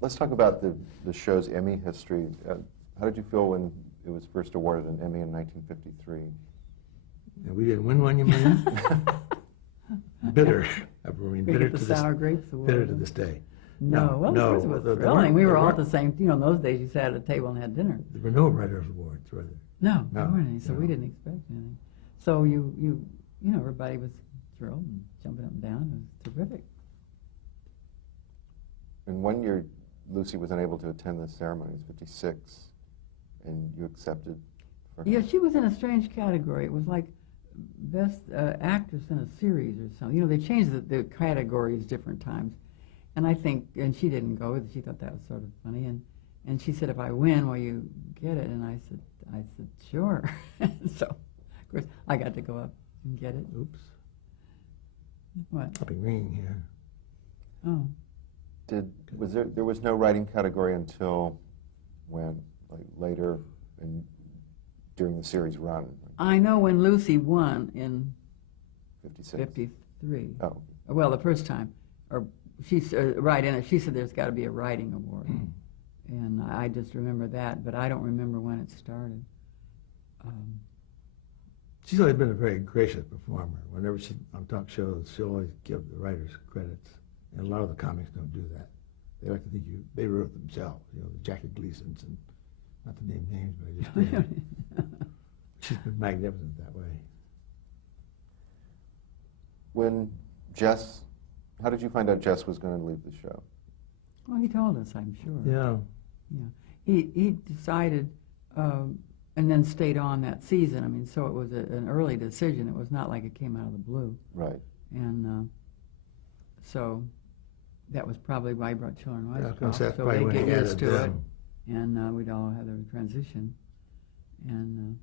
Let's talk about the show's Emmy history. How did you feel when it was first awarded an Emmy in 1953? Yeah, we didn't win one, you mean? Bitter. I mean, bitter the Sour Grapes Award. Bitter to this day. No, well, of course it was thrilling. We were all at the same, you know, in those days you sat at a table and had dinner. There were no Writers' Awards, were there? No, there weren't any, so we didn't expect anything. So you know, everybody was thrilled and jumping up and down. It was terrific. And one year, Lucy was unable to attend the ceremony. It was 56, and you accepted for her. Yeah, she was in a strange category. It was like best actress in a series or something. You know, they changed the categories different times. And I think, and she didn't go, she thought that was sort of funny. And she said, if I win, will you get it? And I said, sure. So, of course, I got to go up and get it. Oops. What? Something ringing here. Oh. There was no writing category until when? Like later during the series run? I know when Lucy won in 56. 53. Oh. Well, the first time. Or she's right in it. She said there's got to be a writing award. And I just remember that, but I don't remember when it started. She's always been a very gracious performer. Whenever she's on talk shows, she'll always give the writers credits. And a lot of the comics don't do that. They like to think they wrote themselves. You know, the Jackie Gleasons, and not to name names, but I just did. She's been magnificent that way. When Jess, how did you find out Jess was going to leave the show? Well, he told us, I'm sure. Yeah. Yeah. He decided, and then stayed on that season. I mean, so it was an early decision. It was not like it came out of the blue. Right. And so that was probably why he brought Children Wisecraft, So they get used to it, them. and we'd all have the transition. And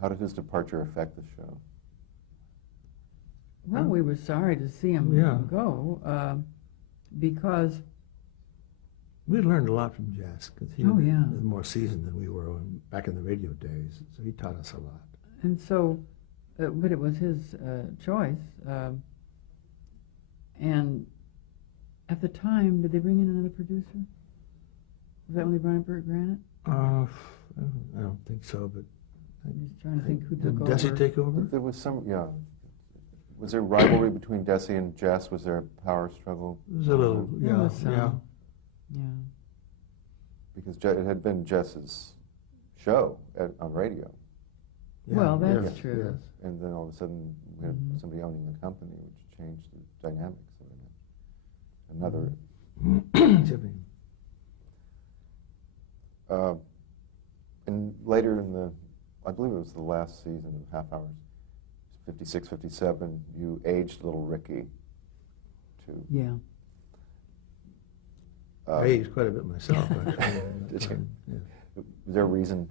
how did his departure affect the show? well, we were sorry to see him go, because We learned a lot from Jess, because he Oh, yeah. was more seasoned than we were back in the radio days, so he taught us a lot. and so, but it was his choice. And at the time, did they bring in another producer? Was that when they brought in Burt Granite? I don't think so, but I'm just trying to think who did took Desi over. take over? There was some, yeah. Was there rivalry between Desi and Jess? Was there a power struggle? It was a little, There yeah, was some. yeah. Yeah. Because it had been Jess's show on radio. Yeah, Well, that's yes, true. yes. And then all of a sudden, we had Mhm. somebody owning the company, which changed the dynamics of it. Another, Tipping. and later in the, I believe it was the last season of Half Hours, 56, 57, you aged little Ricky to... Yeah. I aged quite a bit myself. Did you? Yeah. Was there a reason,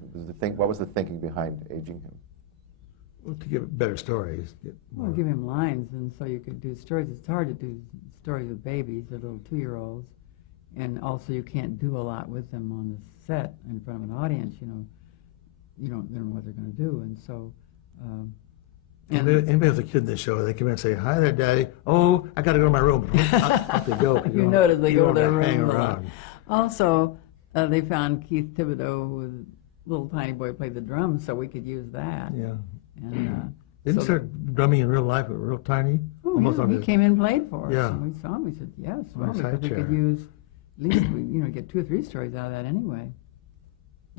what was the thinking behind aging him? Well, to give better stories. Well, give him lines, and so you could do stories. It's hard to do stories with babies, or little 2-year-olds, and also you can't do a lot with them on the set in front of an audience. You know, you don't know what they're going to do, and so. Anybody with a kid in the show, they come in and say, "Hi there, Daddy. Oh, I got to go to my room." Off they go. You notice they go to their hang room a lot. around. Also, they found Keith Thibodeau, who was a little tiny boy, played the drums, so we could use that. Yeah. And Didn't so start drumming in real life, but real tiny. Almost on he his- came in and played for us. Yeah. And we saw him. We said, yes, well, On a side because we chair. could use, at least, get 2 or 3 stories out of that anyway.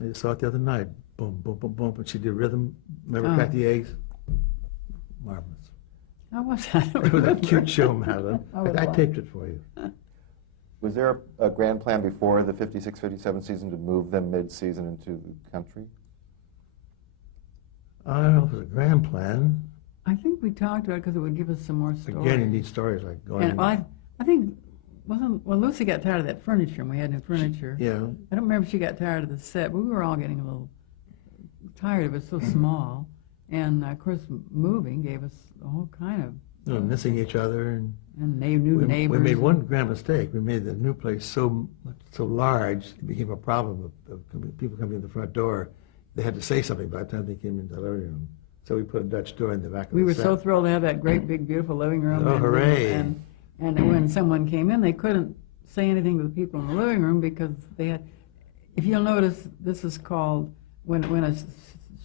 I saw it the other night. Boom, boom, boom, boom. But she did rhythm. Remember, Oh. crack the eggs. Marvelous. How was that? It was a cute show, Madelyn. would I love- taped it for you. Was there a grand plan before the 56, 57 season to move them mid-season into the country? I don't know if it was a grand plan. I think we talked about it because it would give us some more stories. Again, you need stories like going. And I think, Lucy got tired of that furniture, and we had new furniture. Yeah. I don't remember if she got tired of the set, but we were all getting a little tired of it, so small. And, of course, moving gave us a whole kind of... Missing each other. And new neighbors. We made one grand mistake. We made the new place so large, it became a problem of people coming in the front door. They had to say something by the time they came into the living room. So we put a Dutch door in the back of We the were set. so thrilled to have that great, big, beautiful living room. Oh, hooray. And when someone came in, they couldn't say anything to the people in the living room because they had. If you'll notice, this is called when a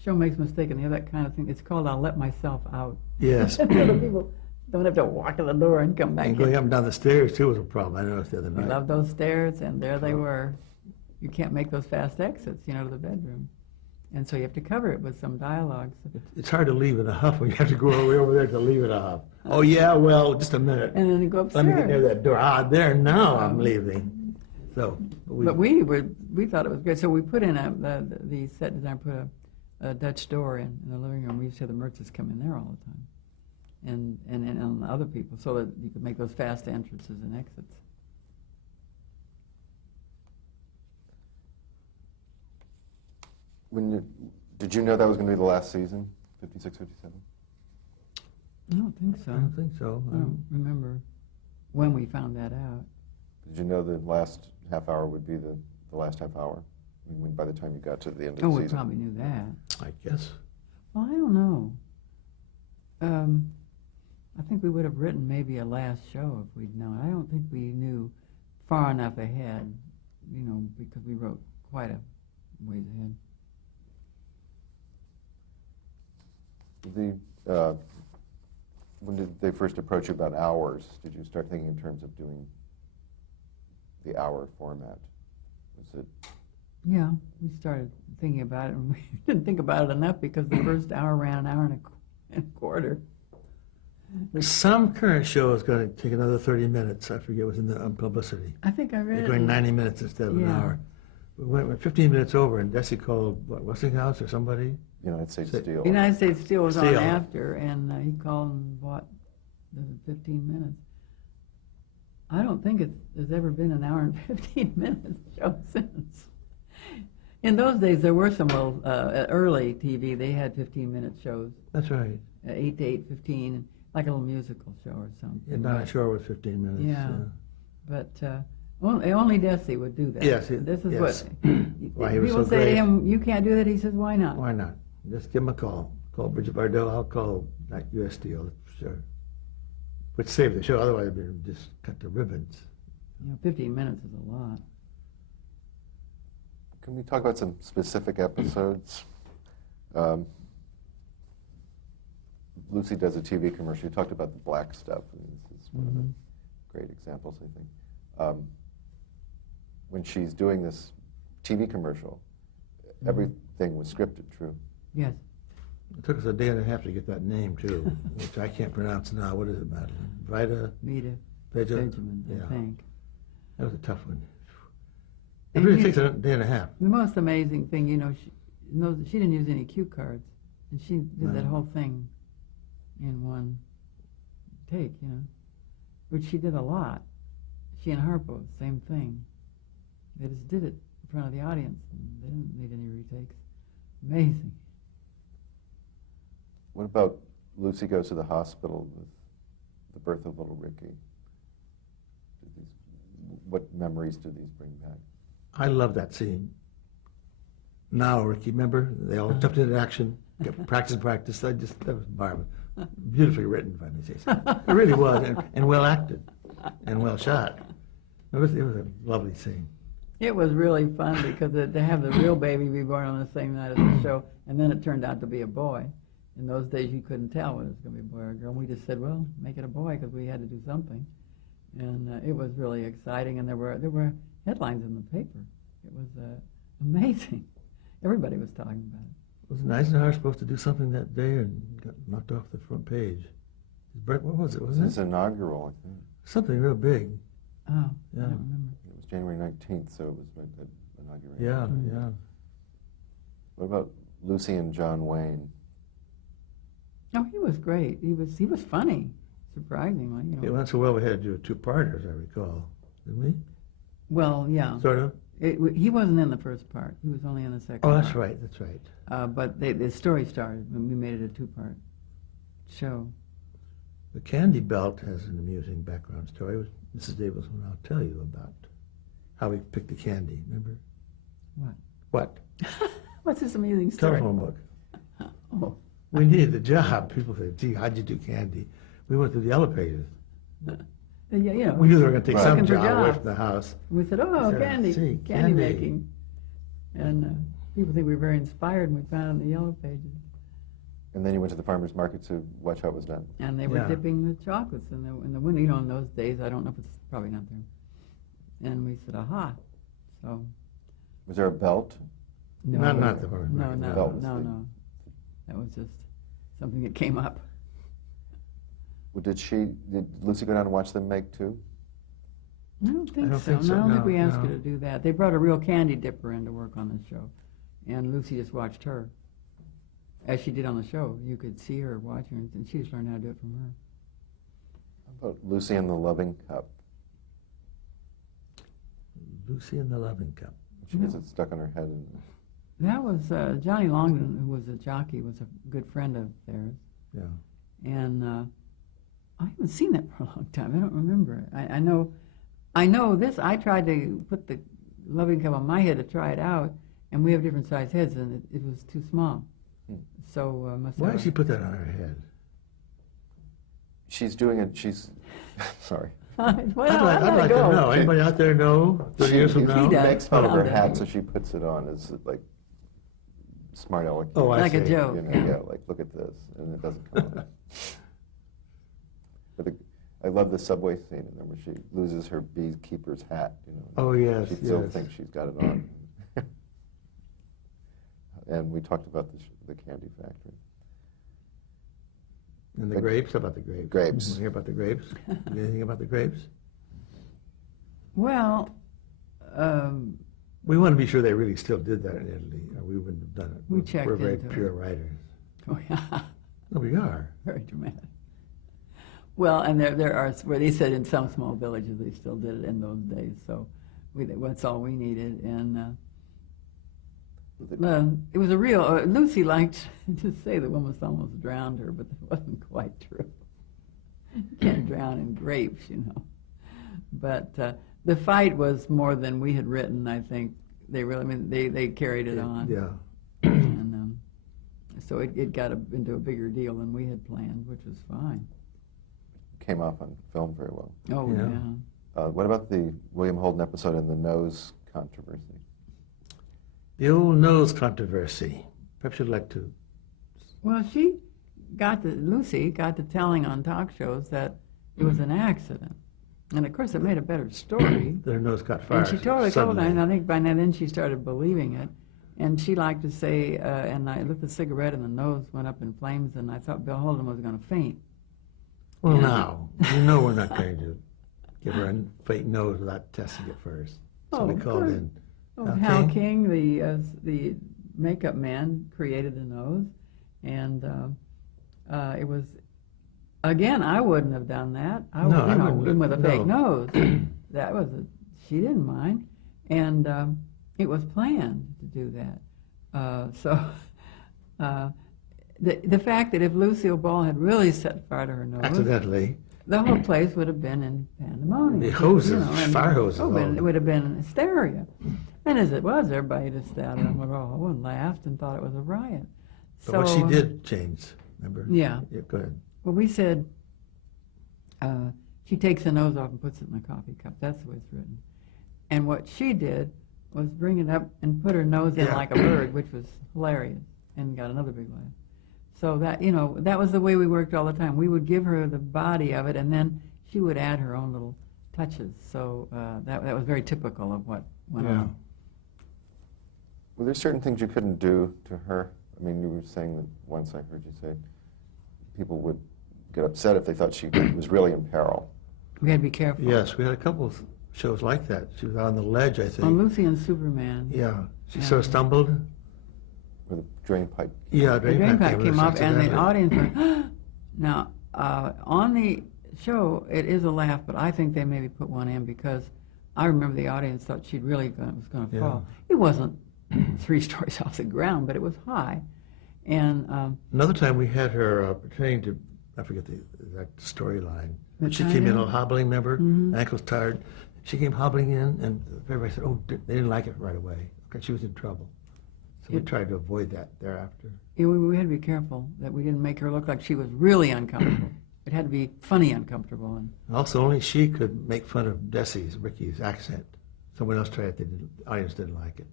show makes a mistake and they have that kind of thing. It's called "I'll let myself out." Yes. So the people don't have to walk in the door and come back And in. going up and down the stairs, too, was a problem. I noticed the other We night. loved those stairs, and there they were. You can't make those fast exits, to the bedroom. And so you have to cover it with some dialogue. So. It's hard to leave in a huff when you have to go way over there to leave it off. Oh, yeah, well, just a minute. And then you go upstairs. Let me get near that door. Ah, there, now I'm leaving. So, But we thought it was great. So we put in the set design put a Dutch door in the living room. We used to have the Mertzes come in there all the time. And other people, so that you could make those fast entrances and exits. Did you know that was going to be the last season, 56, 57? I don't think so. I don't think so. I don't remember when we found that out. Did you know the last half hour would be the last half hour? I mean, by the time you got to the end of the We season. probably knew that. I guess. Well, I don't know. I think we would have written maybe a last show if we'd known. I don't think we knew far enough ahead, because we wrote quite a ways ahead. When did they first approach you about hours? Did you start thinking in terms of doing the hour format? Was it? Yeah, we started thinking about it, and we didn't think about it enough because the first hour ran an hour and a quarter. Some current show is going to take another 30 minutes. I forget what's in the publicity. I think I read They're it. going 90 minutes instead of an Yeah. hour. We went 15 minutes over, and Desi called, Westinghouse or somebody? United States So- Steel. United States Steel was on Steel. after, and he called and bought the 15 minutes. I don't think there's ever been an hour and 15 minutes show since. In those days, there were some little, early TV, they had 15-minute shows, That's right. 8 to 8:15, like a little musical show or something. Yeah, Donna Shore was 15 minutes. Yeah. But only Desi would do that. Yes, This is yes. what Why he was people so say to great. him, you can't do that. He says, why not? Why not? Just give him a call. Call Bridget Bardot. I'll call U.S. Steel, sure. Which saved the show. Otherwise, it'd be just cut to ribbons. 15 minutes is a lot. Can we talk about some specific episodes? Lucy does a TV commercial. You talked about the black stuff. And this is one of the great examples, I think. When she's doing this TV commercial, everything was scripted, true? Yes. It took us a day and a half to get that name, too, which I can't pronounce now. What is it, Madelyn? Vita? Vita Benjamin? Benjamin, I think. That was a tough one. It And really you- takes a day and a half. The most amazing thing, she didn't use any cue cards, and she did that No. whole thing in one take, which she did a lot. She and Harpo, same thing. They just did it in front of the audience. And they didn't need any retakes. Amazing. What about Lucy goes to the hospital with the birth of little Ricky? What memories do these bring back? I love that scene. Now, Ricky, remember? They all jumped into action. Practice. That was marvelous. Beautifully written, if I may say so. It really was, and well acted, and well shot. It was a lovely scene. It was really fun because to have the real baby be born on the same night as the show, and then it turned out to be a boy. In those days, you couldn't tell whether it was going to be a boy or a girl. And we just said, well, make it a boy because we had to do something. And it was really exciting, and there were headlines in the paper. It was amazing. Everybody was talking about it. Was Eisenhower supposed to do something that day and got knocked off the front page? What was it, wasn't It's it? inaugural, I think. Something real big. Oh, Yeah. I don't remember. It was January 19th, so it was right at inauguration. Yeah, yeah. What about Lucy and John Wayne? Oh, he was great. He was funny, surprisingly. It went so well we had to do a two-parter, as I recall. Didn't we? Well, yeah. Sort of? He wasn't in the first part. He was only in the second Oh, part. that's right, that's right. But the story started when we made it a two-part show. The Candy Belt has an amusing background story, which Mrs. Davis will now tell you about. How we picked the candy, remember? What? What? What's this amusing story? Telephone book. Oh. We needed the job. People say, gee, how'd you do candy? We went through the elevators. Yeah, you know. We knew they were going to take Right. some Looking for job away jobs. from the house. We said, oh, Sure. candy, See, candy candy. making. And people think we were very inspired, and we found it in the Yellow Pages. And then you went to the farmer's market to watch how it was done. And they were Yeah. dipping the chocolates in the window. You know, in those days, I don't know if it's probably not there. And we said, aha. So, Was there a belt? no. Not the farmer's No, market. no, Belt was no, the- no. That was just something that came up. Well, did Lucy go down and watch them make too? I don't think don't so. think so, No, I don't think no, we asked her no. to do that. They brought a real candy dipper in to work on the show. And Lucy just watched her. As she did on the show. You could see her watching her, and she just learned how to do it from her. How about Lucy and the Loving Cup? Lucy and the Loving Cup. She gets it stuck on her head. And That was Johnny Longden, who was a jockey, was a good friend of theirs. Yeah. And I haven't seen that for a long time. I don't remember it. I know this. I tried to put the Loving Cup on my head to try it out, and we have different size heads, and it was too small. So must Why have did she put that on her head? she's doing it. Sorry. Well, I'd let it like to go. know. Anybody out there know? 30 years from She now? does. makes fun of her Okay. hat, so she puts it on as like smart aleck. Oh, I Like a see. joke. You know, yeah, like look at this, and it doesn't come on. But I love the subway scene in there where she loses her beekeeper's hat. You know, Oh, yes, she still yes. thinks she's got it on. And we talked about the candy factory. And the But- grapes? How about the grapes? Grapes. You hear about the grapes? Anything about the grapes? Well, We want to be sure they really still did that in Italy, or we wouldn't have done it. We checked We're very into it. pure writers. oh, yeah, No, we are. very dramatic. Well, and there are where they said in some small villages they still did it in those days. So that's all we needed. And it was a real. Lucy liked to say the woman almost drowned her, but that wasn't quite true. You can't drown in grapes, you know. But the fight was more than we had written. I think they really. I mean, they carried it on. Yeah. And so it got into a bigger deal than we had planned, which was fine. Came off on film very well. Oh Yeah. yeah. What about the William Holden episode and the nose controversy? The old nose controversy. Perhaps you'd like to. Well, Lucy got to telling on talk shows that it was an accident. And of course it made a better story. Their nose got fired. And she totally told her, suddenly. and I think by now then she started believing it. And she liked to say, and I lit the cigarette and the nose went up in flames, and I thought Bill Holden was going to faint. Well, now, you know we're not going to give her a fake nose without testing it first. So Oh, we called good. in. Hal King, the makeup man, created the nose, and it was, again, I wouldn't have done that. I No, I you know, wouldn't. even with a fake No. nose. That was she didn't mind, and it was planned to do that. The fact that if Lucille Ball had really set fire to her nose, Accidentally. the whole place would have been in pandemonium. The hoses, and- fire hoses all it would have been hysteria. And as it was, everybody just sat there and laughed and thought it was a riot. But what she did change, remember? Yeah. Go ahead. Well, we said she takes the nose off and puts it in the coffee cup. That's the way it's written. And what she did was bring it up and put her nose in Yeah. like a bird, which was hilarious, and got another big laugh. So that, you know, that was the way we worked all the time. We would give her the body of it, and then she would add her own little touches. So that was very typical of what went on. Were there certain things you couldn't do to her? I mean, you were saying that once I heard you say people would get upset if they thought she was really in peril. We had to be careful. Yes, we had a couple of shows like that. She was on the ledge, I think. On Lucy and Superman. Yeah. She Yeah. sort of stumbled. Where the drain pipe. Yeah, The drain pipe came up, and the accidentally. audience went, now, on the show, it is a laugh, but I think they maybe put one in because I remember the audience thought she'd really was going to Yeah. fall. It wasn't 3 stories off the ground, but it was high. And Another time we had her pretending to, I forget the exact storyline. The She came in title? all hobbling, remember? Mhm. Ankles tired. She came hobbling in, and everybody said, oh, they didn't like it right away. Okay, she was in trouble. So we It- tried to avoid that thereafter. we had to be careful that we didn't make her look like she was really uncomfortable. It had to be funny uncomfortable. And Also, only she could make fun of Ricky's accent. Someone else tried it, the audience didn't like it.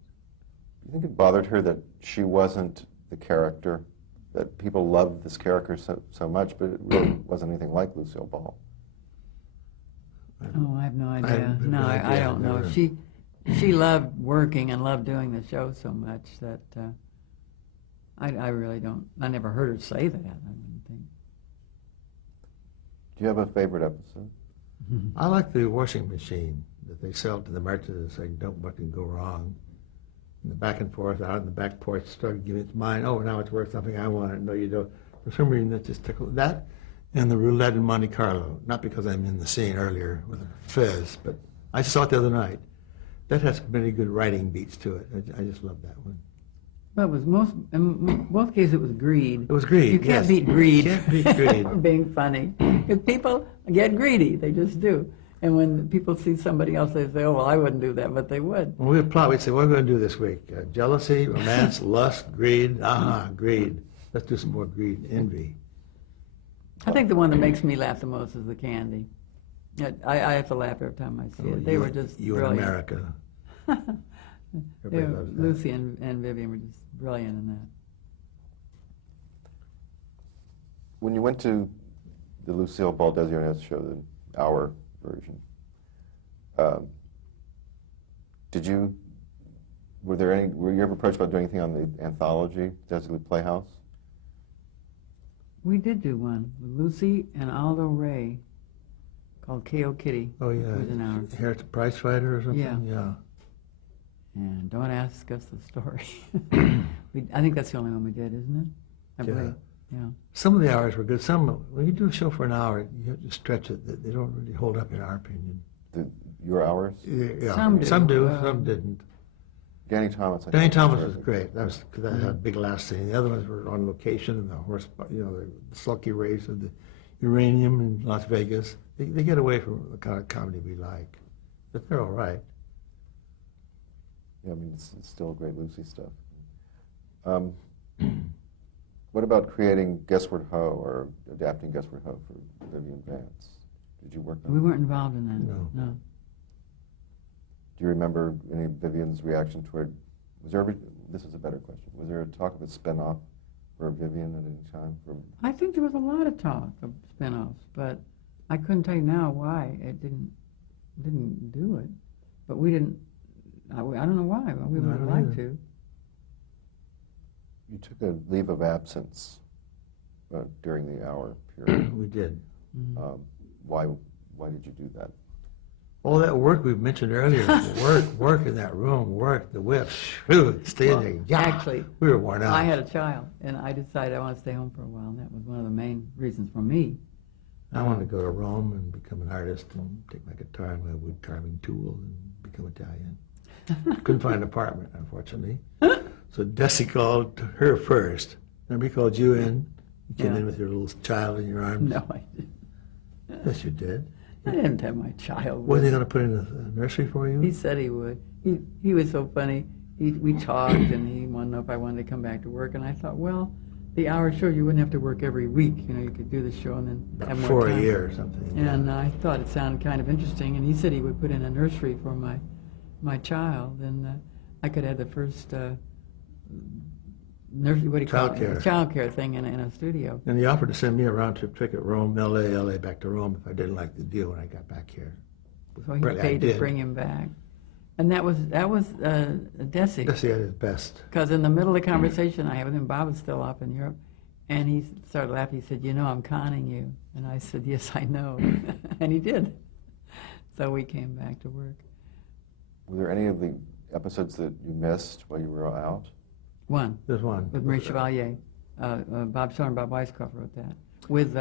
Do you think it bothered her that she wasn't the character, that people loved this character so much, but it really wasn't anything like Lucille Ball? oh, I have no idea. have No, no I idea. don't know. Never- She loved working and loved doing the show so much that I really don't. I never heard her say that. I wouldn't think. Do you have a favorite episode? I like the washing machine that they sell to the merchants saying, don't what can go wrong. And the back and forth out on the back porch started giving it mine. Oh, now it's worth something I want it. No, you don't. For some reason, that just tickled. That and the roulette in Monte Carlo. Not because I'm in the scene earlier with a fizz, but I saw it the other night. That has many good writing beats to it. I just love that one. Well, it was in both cases it was greed. It was greed. You can't yes. beat greed. You can't beat greed. for being funny. If people get greedy, they just do. And when people see somebody else, they say, "Oh, well, I wouldn't do that," but they would. When we would plot, we'd say, what are we going to do this week? Jealousy, romance, lust, greed. Greed. Let's do some more greed, envy. I think the one that makes me laugh the most is the candy. I have to laugh every time I see it. They were just You brilliant. in America. Everybody loves that. Lucy and Vivian were just brilliant in that. When you went to the Lucille Ball Desi Arnaz show, the hour version, were you ever approached about doing anything on the anthology, Desi Playhouse? We did do one with Lucy and Aldo Ray called K.O. Kitty. Oh, yeah. It was an hour. Inherit the Prize Fighter or something? Yeah. And don't ask us the story. I think that's the only one we did, isn't it? I Yeah. believe. Yeah. Some of the hours were good. Some, when you do a show for an hour, you have to stretch it. They don't really hold up, in our opinion. Your hours? Yeah. Some do. Some didn't. Danny Thomas. I Danny think, Thomas was terrific. great. That was because that had a big last scene. The other ones were on location in the the sulky race of the uranium in Las Vegas. They get away from the kind of comedy we like, but they're all right. Yeah, I mean, it's still great Lucy stuff. What about creating Guessword Ho or adapting Guessword Ho for Vivian Vance? Did you work on We that? weren't involved in that. No. Do you remember any of Vivian's reaction toward, this is a better question, was there a talk of a spin-off for Vivian at any time? I think there was a lot of talk of spin-offs, but I couldn't tell you now why it didn't do it. But we didn't. I don't know why. We No, I would don't like either. to. You took a leave of absence during the hour period. We did. Why did you do that? All that work we've mentioned earlier, work in that room, the whip, stay in there. Yeah. Actually, We were worn out. I had a child, and I decided I want to stay home for a while, and that was one of the main reasons for me. I wanted to go to Rome and become an artist and take my guitar and my wood carving tool and become Italian. Couldn't find an apartment, unfortunately. So Desi called her first. Remember he called you in? You came Yeah. in with your little child in your arms? No, I didn't. Yes, you did. I didn't have my child. Wasn't he with going to put in a nursery for you? He said he would. He was so funny. We talked, and he wanted to know if I wanted to come back to work. And I thought, well, the hour show, you wouldn't have to work every week. You know, you could do the show and then About have more 4 a time. year or something. And I thought it sounded kind of interesting. And he said he would put in a nursery for my child, and I could have the first nursery. What do you call it? Childcare. Childcare thing in a studio. And he offered to send me a round trip ticket, Rome, LA back to Rome, if I didn't like the deal when I got back here. So he Really, I paid to did. bring him back. And that was Desi. Desi at his best. Because in the middle of the conversation I had with him, Bob was still up in Europe, and he started laughing. He said, "You know, I'm conning you." And I said, "Yes, I know." And he did. So we came back to work. Were there any of the episodes that you missed while you were out? One, There's one. with Marie Chevalier. Bob Shore and Bob Weisskopf wrote that. With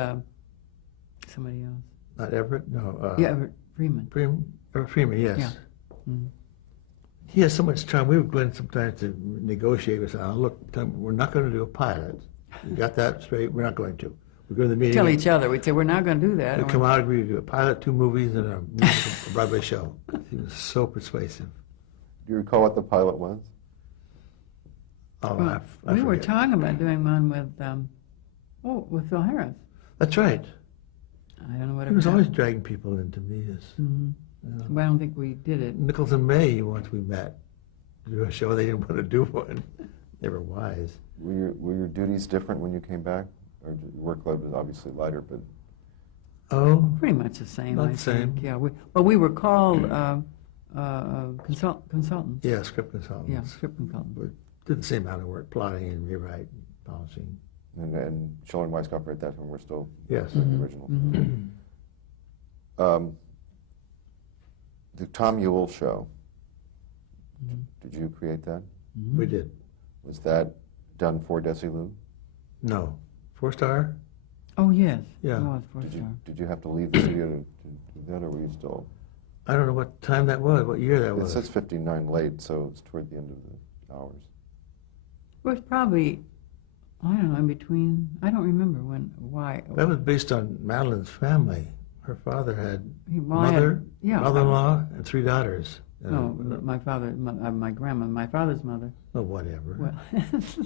somebody else. Not Everett? No. Yeah, Freeman. Freeman, yes. Yeah. Mhm. He has so much time. We would go in sometimes to negotiate with him. Look, we're not going to do a pilot. You got that straight? We're not going to. We go to the meeting. Tell each other. We'd say, we're not going to do that. We come out, agree to do a pilot, 2 movies, and a musical Broadway show. He was so persuasive. Do you recall what the pilot was? Oh, Well, we were forget. talking about doing one with Phil Harris. That's right. I don't know what He was always dragging people into meetings. Mm-hmm. Yeah. Well, I don't think we did it. Nichols and May, once we met, to do a show they didn't want to do one. They were wise. Were your duties different when you came back? Or your workload was obviously lighter, but Oh, Pretty much the same, About I the same. think. Yeah, we were called consultants. yeah, script consultants. Yeah, script consultants. We did the same amount of work, plotting and rewrite, polishing. and Schiller and Weisskopfer at that time were still Yes. the originals. The Tom Ewell show, did you create that? We did. Was that done for Desilu? No. 4-star? Oh, yes. Yeah. It was 4-star. Did you have to leave the studio to do that, or were you still? I don't know what time that was, what year that It was. says 59 late, so it's toward the end of the hours. It was probably, I don't know, in between. I don't remember why. That was based on Madelyn's family. Her father had Well, I had- mother, yeah, mother-in-law, and 3 daughters. No, my father's mother. Oh, whatever. Well,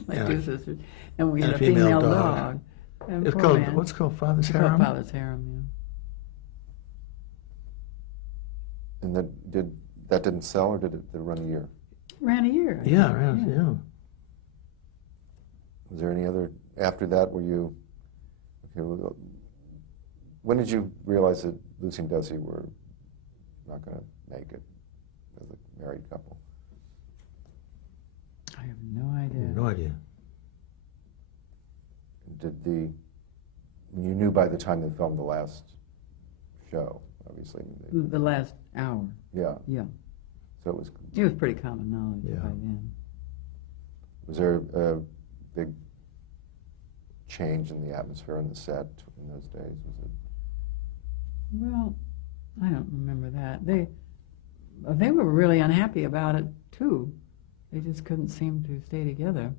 my Yeah. 2 sisters. And we And had a a female female dog. dog. And It's poor called, man. what's it called, Father's It's called Harem? Father's Harem, And that didn't sell, or did it run a year? yeah. Ran a year. I Yeah, think, right, yeah. Was there any other, after that, were you, okay, well, when did you realize that Lucy and Desi were not going to make it as a married couple? I have no I idea. have no idea. You knew by the time they filmed the last show, obviously. The last hour. Yeah, Yeah. so it was pretty common knowledge Yeah. by then. Was there a big change in the atmosphere on the set in those days? Was it? Well, I don't remember that. They were really unhappy about it too. They just couldn't seem to stay together.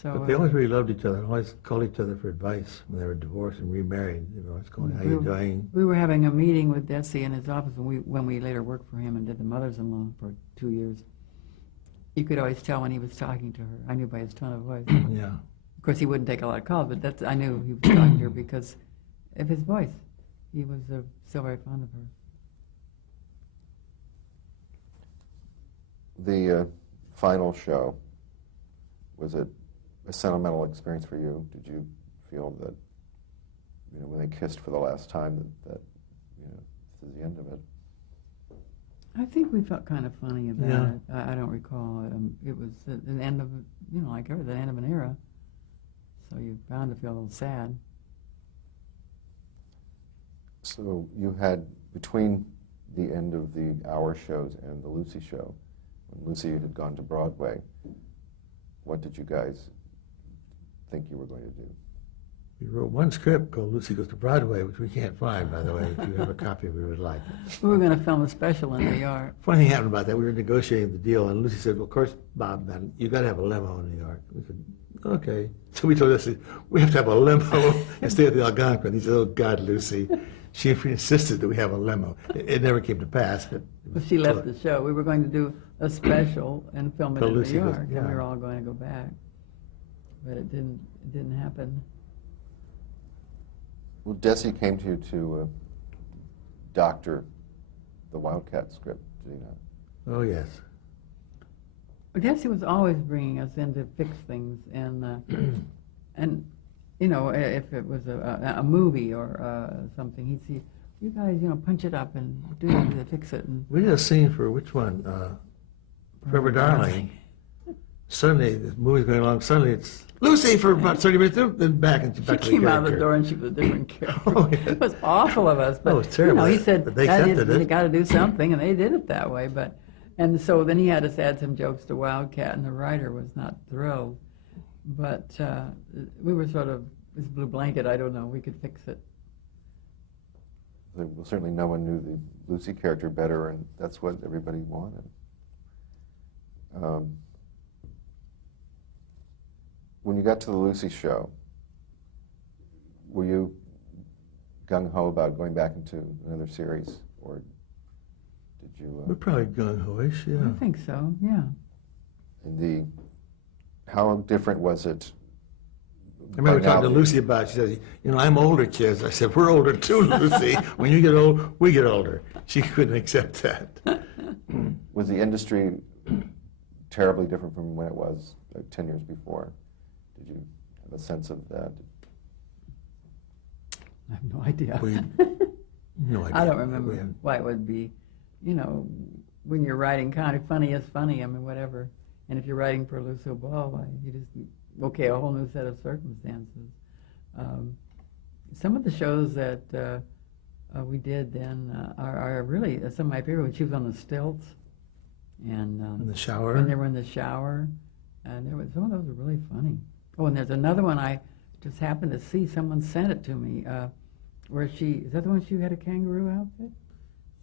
So But they always really loved each other, always called each other for advice when they were divorced and remarried. They were always calling, how you doing? we were having a meeting with Desi in his office when we later worked for him and did the mothers-in-law for 2 years. You could always tell when he was talking to her. I knew by his tone of voice. Yeah. Of course, he wouldn't take a lot of calls, but I knew he was talking to her because of his voice. He was still very fond of her. The final show, was it a sentimental experience for you? Did you feel that, when they kissed for the last time, that this is the end of it? I think we felt kind of funny about Yeah. it. I don't recall. It was an end of, like the end of an era. So you're bound to feel a little sad. So you had, between the end of the hour shows and the Lucy show, when Lucy had gone to Broadway, what did you guys think you were going to do? We wrote one script called Lucy Goes to Broadway, which we can't find, by the way. If you have a copy, we would like it. We were going to film a special in New York. Funny thing happened about that. We were negotiating the deal, and Lucy said, well, of course, Bob, man, you got to have a limo in New York. We said, okay. So we told Lucy, we have to have a limo and stay at the Algonquin. He said, oh, God, Lucy. She insisted that we have a limo. It never came to pass. But She left the show. We were going to do a special and film it So in Lucy New goes- York, yeah. and we were all going to go back. But it didn't happen. Well, Desi came to you to doctor the Wildcat script, did he not? Oh, yes. Desi was always bringing us in to fix things, and if it was a movie or something, he'd see, you guys, punch it up and do it, fix it. And We did a scene for which one? Forever Darling. Suddenly, the movie's going along. Suddenly, it's Lucy for about 30 minutes, then back and she back to the came out of the character. door and she was a different character. Oh, yeah. It was awful of us. But, Oh, it was terrible. he said, But they accepted they it. got to do something, and they did it that way. And so then he had us add some jokes to Wildcat, and the writer was not thrilled. But we were sort of, this blue blanket, I don't know, we could fix it. Well, certainly no one knew the Lucy character better, and that's what everybody wanted. When you got to the Lucy show, were you gung-ho about going back into another series, or did you? We're probably gung-ho-ish, yeah. I think so, yeah. How different was it? I remember talking to Lucy about it. She said, you know, I'm older, kids. I said, we're older too, Lucy. When you get old, we get older. She couldn't accept that. Was the industry terribly different from when it was like 10 years before? Did you have a sense of that? I have no idea. No idea. I don't remember why it would be, you know, when you're writing kind of funny is funny, I mean, whatever. And if you're writing for Lucille Ball, you just, okay, a whole new set of circumstances. Some of the shows that we did then are really some of my favorite. When she was on the stilts, and in the shower. when they were in the shower, and there was some of those were really funny. Oh, and there's another one I just happened to see. Someone sent it to me. Where is that the one she had a kangaroo outfit?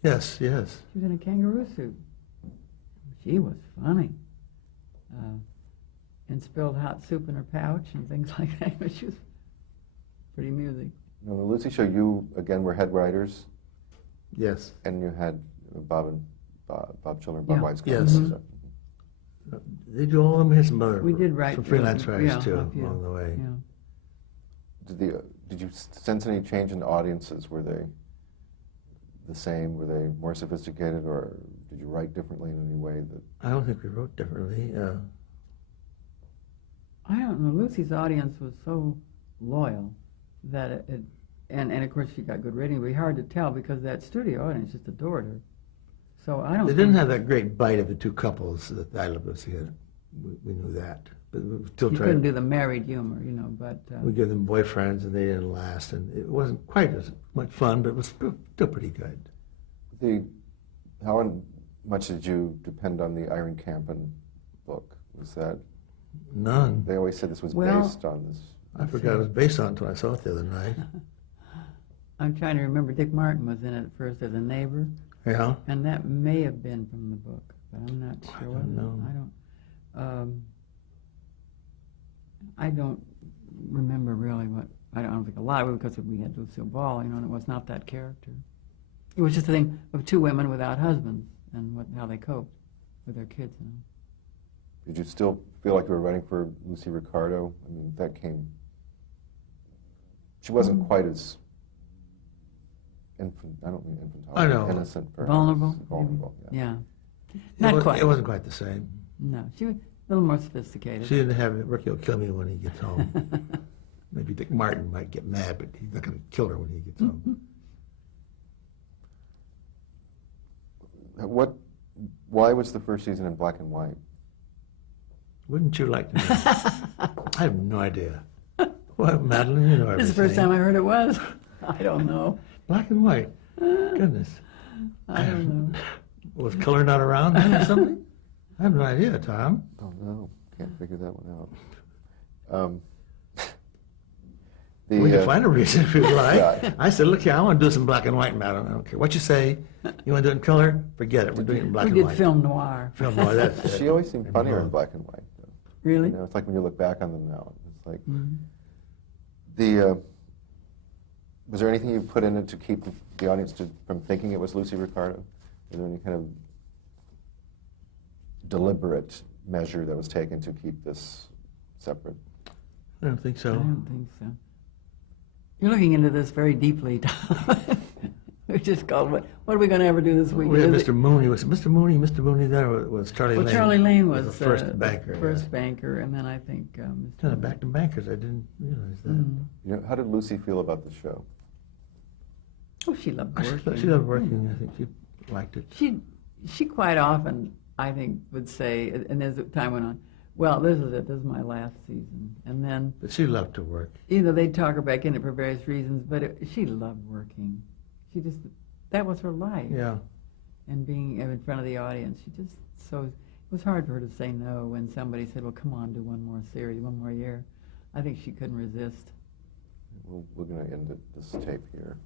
Yes, yes. She was in a kangaroo suit. She was funny. And spilled hot soup in her pouch and things like that. She was pretty amusing. On the Lucy show, you, again, were head writers, Yes. and you had Bob Children, Bob Yeah. White's Yes. and stuff. They do all of them. Here's some other We did write some freelance writers yeah, too a few. along the way. Yeah. Did you sense any change in the audiences? Were they the same? Were they more sophisticated, or did you write differently in any way? That I don't think we wrote differently. I don't know. Lucy's audience was so loyal that and of course she got good ratings. It would be hard to tell because that studio audience just adored her. So I don't. They didn't have that great bite of the two couples that I Love Lucy had. We knew that, but we still You tried. couldn't do the married humor, you know. But We gave them boyfriends, and they didn't last, and it wasn't quite as much fun, but it was still pretty good. How much did you depend on the Irene Campen book? Was that None. they always said this was Well, based on this? I forgot it was based on until I saw it the other night. I'm trying to remember. Dick Martin was in it first as a neighbor, Yeah. and that may have been from the book, but I'm not sure. I don't know. I don't remember really what. I don't think a lot of it because we had Lucille Ball, you know, and it was not that character. It was just a thing of two women without husbands and how they coped with their kids. You know. Did you still feel like you were writing for Lucy Ricardo? I mean, that came. She wasn't quite as I don't mean infantile. I know. Innocent, perhaps. Vulnerable. Vulnerable. Yeah. Not quite. It wasn't quite the same. No, she was a little more sophisticated. She didn't have Ricky will kill me when he gets home. Maybe Dick Martin might get mad, but he's not going to kill her when he gets home. Why was the first season in black and white? Wouldn't you like to know? I have no idea. Well, Madelyn, you know everything. This is the first time I heard it was. I don't know. Black and white. Goodness. I don't know. Was color not around then or something? I have no idea, Tom. Don't know. Can't figure that one out. We can find a reason if you like. Yeah. I said, look here, I want to do some black and white, Madelyn. I don't care what you say. You want to do it in color? Forget it. We're doing it in black We and did white. film noir. Film noir, that's it. She always seemed And funnier in blonde. black and white. Though. Really? You know, it's like when you look back on them now. It's like Mm-hmm. Was there anything you put in it to keep the audience from thinking it was Lucy Ricardo? Was there any kind of deliberate measure that was taken to keep this separate? I don't think I so. don't think so. You're looking into this very deeply, Tom. We just called, what are we going to ever do this week? We had Mr. Mooney. Was it Mr. Mooney? Mr. Mooney there was Charlie Lane. Well, Charlie Lane was the first banker. First banker, and then I think Mr. Kind of back to bankers. I didn't realize that. Mhm. You know, how did Lucy feel about the show? Oh, she loved working. She loved working. I think she liked it. She quite often, I think, would say, and as time went on, well, this is it. This is my last season, and then But she loved to work. they'd talk her back in it for various reasons, but she loved working. That was her life. Yeah. And being in front of the audience, it was hard for her to say no when somebody said, well, come on, do one more series, one more year. I think she couldn't resist. We're going to end this tape here.